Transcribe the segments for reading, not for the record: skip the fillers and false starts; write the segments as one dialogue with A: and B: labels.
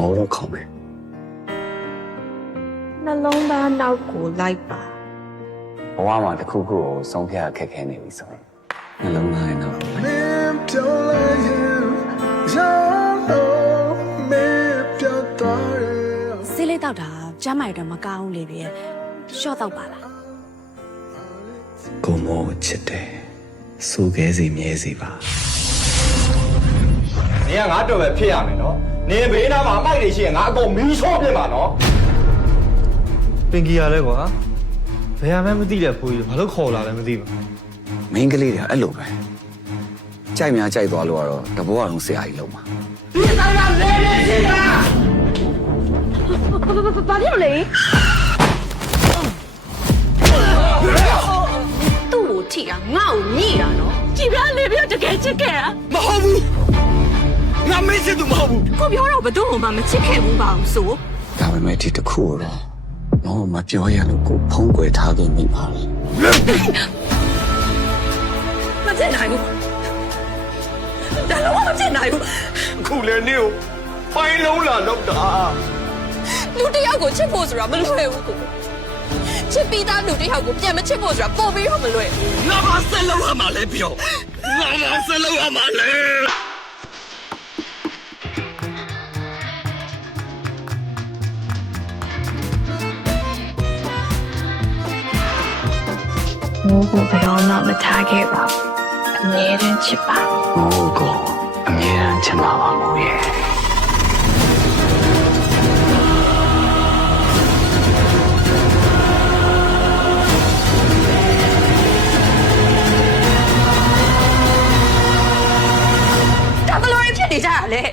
A: မောတော့ခေါင်းပဲ
B: နှလုံးသားနောက်ကိုလိုက်ပါ
A: ဘဝမှာတစ်ခုခုကိုဆုံးဖြတ်ခက်ခဲနေပြီဆိုရင်နှလုံးသားရဲ့နောက်ကိုလိုက်
C: ဆေးလေးတောက်တာကျမ်းမာရတော့မကောင်းလေပြည့်ရှော့တော့ပါလား
A: ကိုမောချစ်တယ်စူခဲစီမြဲစီပါ
D: နေကငါတော်ပဲဖြစ်ရမယ်နော်နေဘေးနားမှာအမိုက်တွေရှိရင်ငါအကုန်မီးချော့ပြစ်မှာနော်
E: ပင်ကြီးရလဲကွာဘယ်ရမှမသိတဲ့ဖိုးကြီးဘာလို့ခေါ်လာလဲမသိဘူး
A: မင်းကလေးတွေအဲ့လိုပဲကြိုက်များကြိုက်သွားလို့ကတော့တဘောအောင်ဆရာကြီးလုံးပါ
B: ဒီသားကလဲနေစီတာဘာလို့လဲသူ့ကိုထိတာငါ့ကိုညိတာနော်ကြည်ပြလေပြတကယ်ချစ်ခဲ့တာ
D: မဟုတ်ဘူးငါမင်းချစ်သူမဟုတ်ဘူး
B: ကိုပြောတော့ဘယ်သူမှမချစ်ခဲ့ဘူးပါအောင်ဆို
A: ဒါပေမဲ့ဒီတစ်ခုတော့တော့မပြောရလို့ကိုဖုံးကွယ်ထားခဲ့မိပါလား
B: မချစ်နိုင်ဘူးဒါတော့မချစ်နိုင်ဘူး
D: အခုလေနေကိုပိုင်းလုံးလာတော့တာ
B: လူတယောက်ကိုချစ်ဖို့ဆိုတာမလွယ်ဘူးကိုချစ်ပြီးသားလူတယောက်ကိုပြန်မချစ်ဖို့ဆိုတာပို့ပြီးတော့မလွယ်
D: ငါမဆက်လို့ရမှာလဲပြောငါမဆက်လို့ရမှာလဲ
B: မိုးကိုဘယ်တော့မှမထားခဲ့ပါဘူးအမြဲတမ်းချစ်ပါ
A: မိုးကိုအမြဲတမ်းချစ်ပါပါမိုးရဲ့
B: ဒါဘလို့ဖြစ်နေကြရလဲ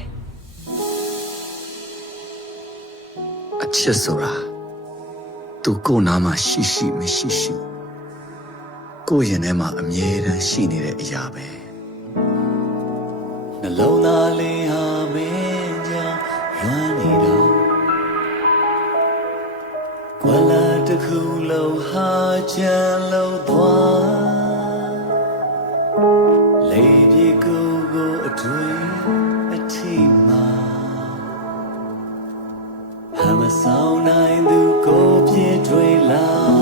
A: အချစ်ဆိုတာသူကိုယ်နာမှာရှိမရှိကိုယ့်ရင်ထဲမှာအမြဲတမ်းရှိနေတဲ့အရာပဲနှလုံးသားလေးဟာမင်းကြောင့်လွမ်းနေတော့ကွာလာတစ်ခုလုံးဟာချမ်းလို့သွားလေပြေကိုအတွေ့အထိမှာဟာမဆောင်နိုင်သူကိုပြေတွေ့လာ